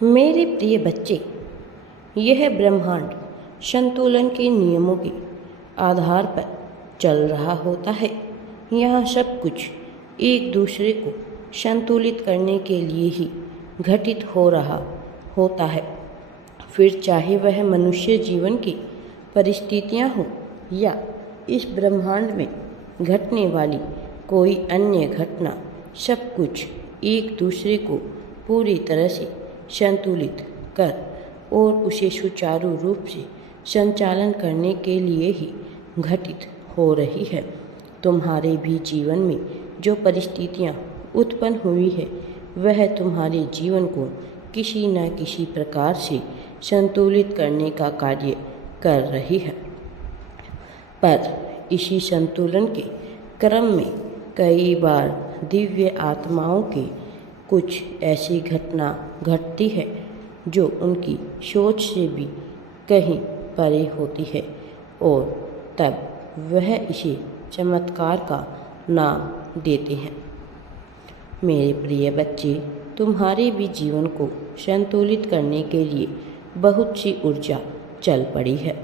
मेरे प्रिय बच्चे, यह ब्रह्मांड संतुलन के नियमों के आधार पर चल रहा होता है। यहाँ सब कुछ एक दूसरे को संतुलित करने के लिए ही घटित हो रहा होता है। फिर चाहे वह मनुष्य जीवन की परिस्थितियाँ हों या इस ब्रह्मांड में घटने वाली कोई अन्य घटना, सब कुछ एक दूसरे को पूरी तरह से संतुलित कर और उसे सुचारू रूप से संचालन करने के लिए ही घटित हो रही है। तुम्हारे भी जीवन में जो परिस्थितियाँ उत्पन्न हुई है, वह तुम्हारे जीवन को किसी न किसी प्रकार से संतुलित करने का कार्य कर रही है। पर इसी संतुलन के क्रम में कई बार दिव्य आत्माओं के कुछ ऐसी घटना घटती है जो उनकी सोच से भी कहीं परे होती है, और तब वह इसे चमत्कार का नाम देते हैं। मेरे प्रिय बच्चे, तुम्हारे भी जीवन को संतुलित करने के लिए बहुत सी ऊर्जा चल पड़ी है,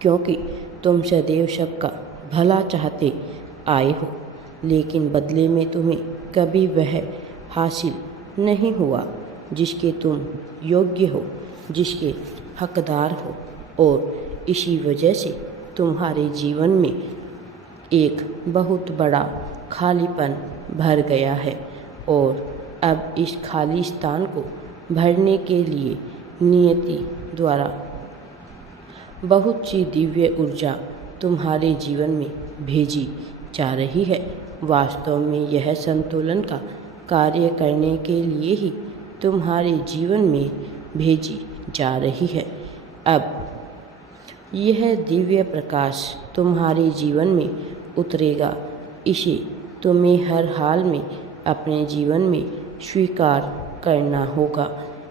क्योंकि तुम सदैव सबका भला चाहते आए हो, लेकिन बदले में तुम्हें कभी वह हासिल नहीं हुआ जिसके तुम योग्य हो, जिसके हकदार हो, और इसी वजह से तुम्हारे जीवन में एक बहुत बड़ा खालीपन भर गया है। और अब इस खाली स्थान को भरने के लिए नियति द्वारा बहुत सी दिव्य ऊर्जा तुम्हारे जीवन में भेजी जा रही है। वास्तव में यह संतुलन का कार्य करने के लिए ही तुम्हारे जीवन में भेजी जा रही है। अब यह दिव्य प्रकाश तुम्हारे जीवन में उतरेगा। इसे तुम्हें हर हाल में अपने जीवन में स्वीकार करना होगा।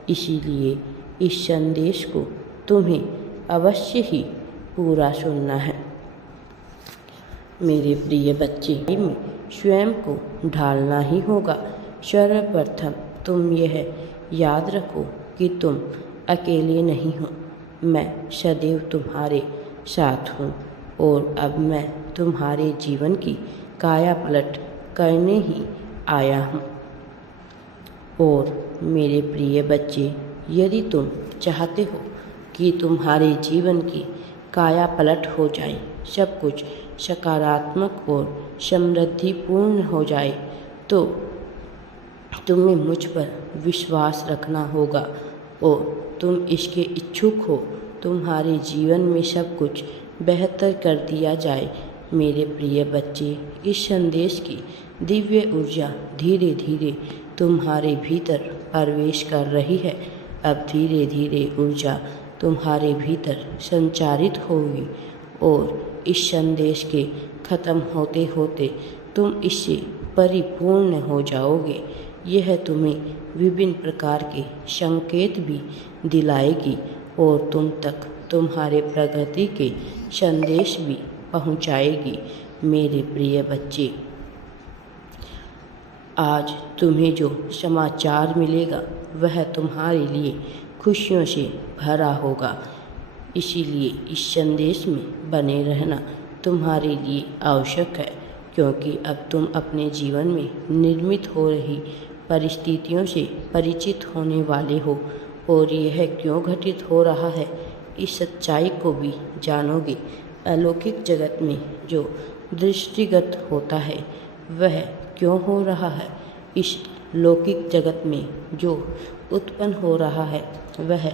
इसीलिए इस संदेश को तुम्हें अवश्य ही पूरा सुनना है। मेरे प्रिय बच्चे, में स्वयं को ढालना ही होगा। सर्वप्रथम तुम यह याद रखो कि तुम अकेले नहीं हो। मैं सदैव तुम्हारे साथ हूँ, और अब मैं तुम्हारे जीवन की काया पलट करने ही आया हूँ। और मेरे प्रिय बच्चे, यदि तुम चाहते हो कि तुम्हारे जीवन की काया पलट हो जाए, सब कुछ सकारात्मक और समृद्धिपूर्ण हो जाए, तो तुम्हें मुझ पर विश्वास रखना होगा और तुम इसके इच्छुक हो। तुम्हारे जीवन में सब कुछ बेहतर कर दिया जाए। मेरे प्रिय बच्चे, इस संदेश की दिव्य ऊर्जा धीरे धीरे तुम्हारे भीतर प्रवेश कर रही है। अब धीरे धीरे ऊर्जा तुम्हारे भीतर संचारित होगी, और इस संदेश के खत्म होते होते तुम इससे परिपूर्ण हो जाओगे। यह तुम्हें विभिन्न प्रकार के संकेत भी दिलाएगी और तुम तक तुम्हारे प्रगति के संदेश भी पहुंचाएगी। मेरे प्रिय बच्चे, आज तुम्हें जो समाचार मिलेगा वह तुम्हारे लिए खुशियों से भरा होगा। इसीलिए इस संदेश में बने रहना तुम्हारे लिए आवश्यक है, क्योंकि अब तुम अपने जीवन में निर्मित हो रही परिस्थितियों से परिचित होने वाले हो, और यह क्यों घटित हो रहा है, इस सच्चाई को भी जानोगे। अलौकिक जगत में जो दृष्टिगत होता है वह क्यों हो रहा है, इस लौकिक जगत में जो उत्पन्न हो रहा है वह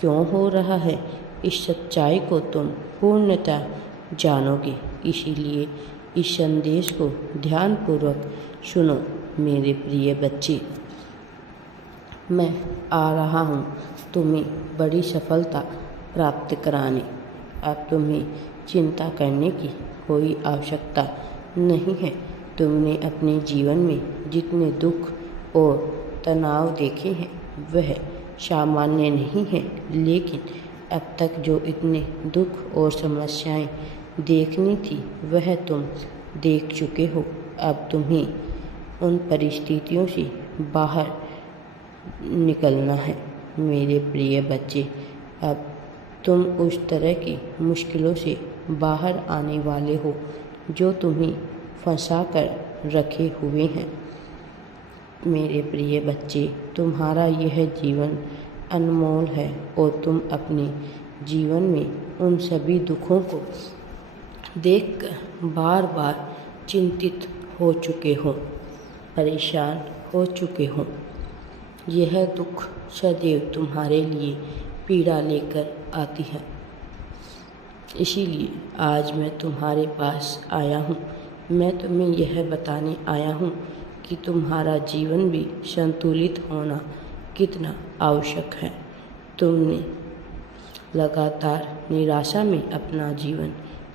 क्यों हो रहा है, इस सच्चाई को तुम पूर्णतः जानोगे। इसीलिए इस संदेश को ध्यानपूर्वक सुनो। मेरे प्रिय बच्चे, मैं आ रहा हूँ तुम्हें बड़ी सफलता प्राप्त कराने। अब तुम्हें चिंता करने की कोई आवश्यकता नहीं है। तुमने अपने जीवन में जितने दुख और तनाव देखे हैं वह सामान्य नहीं है, लेकिन अब तक जो इतने दुख और समस्याएं देखनी थी वह तुम देख चुके हो। अब तुम्हें उन परिस्थितियों से बाहर निकलना है। मेरे प्रिय बच्चे, अब तुम उस तरह की मुश्किलों से बाहर आने वाले हो जो तुम्हें फंसा कर रखे हुए हैं। मेरे प्रिय बच्चे, तुम्हारा यह जीवन अनमोल है और तुम अपने जीवन में उन सभी दुखों को देखकर बार बार चिंतित हो चुके हो, परेशान हो चुके हो। यह दुख सदैव तुम्हारे लिए पीड़ा लेकर आती है। इसीलिए आज मैं तुम्हारे पास आया हूँ। मैं तुम्हें यह बताने आया हूँ कि तुम्हारा जीवन भी संतुलित होना कितना आवश्यक है। तुमने लगातार निराशा में अपना जीवन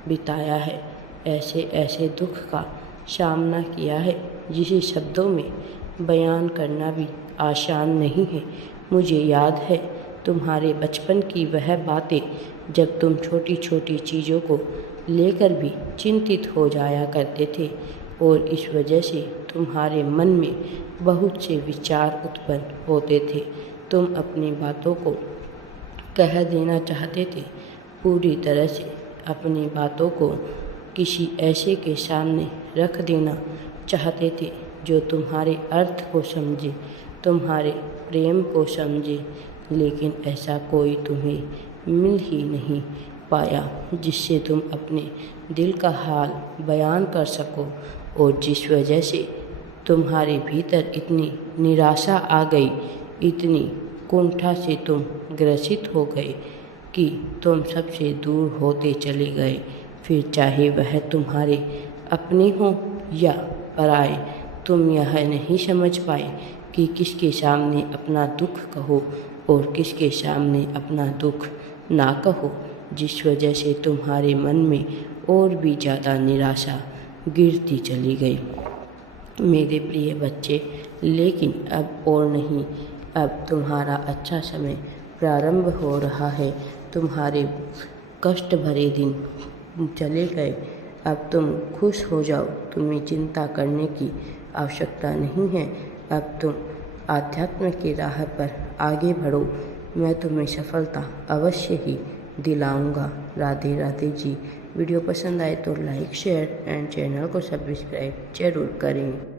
बिताया है, ऐसे ऐसे दुख का सामना किया है जिसे शब्दों में बयान करना भी आसान नहीं है। मुझे याद है तुम्हारे बचपन की वह बातें जब तुम छोटी छोटी चीज़ों को लेकर भी चिंतित हो जाया करते थे और इस वजह से तुम्हारे मन में बहुत से विचार उत्पन्न होते थे। तुम अपनी बातों को कह देना चाहते थे, पूरी तरह से अपनी बातों को किसी ऐसे के सामने रख देना चाहते थे जो तुम्हारे अर्थ को समझे, तुम्हारे प्रेम को समझे, लेकिन ऐसा कोई तुम्हें मिल ही नहीं पाया जिससे तुम अपने दिल का हाल बयान कर सको और जिस वजह से तुम्हारे भीतर इतनी निराशा आ गई, इतनी कुंठा से तुम ग्रसित हो गए कि तुम सबसे दूर होते चले गए। फिर चाहे वह तुम्हारे अपने हो या पराए, तुम यह नहीं समझ पाए कि किसके सामने अपना दुख कहो और किसके सामने अपना दुख ना कहो, जिस वजह से तुम्हारे मन में और भी ज़्यादा निराशा गिरती चली गई। मेरे प्रिय बच्चे, लेकिन अब और नहीं, अब तुम्हारा अच्छा समय प्रारंभ हो रहा है। तुम्हारे कष्ट भरे दिन चले गए, अब तुम खुश हो जाओ। तुम्हें चिंता करने की आवश्यकता नहीं है। अब तुम आध्यात्म की राह पर आगे बढ़ो। मैं तुम्हें सफलता अवश्य ही दिलाऊंगा। राधे राधे जी। वीडियो पसंद आए तो लाइक, शेयर एंड चैनल को सब्सक्राइब जरूर करें।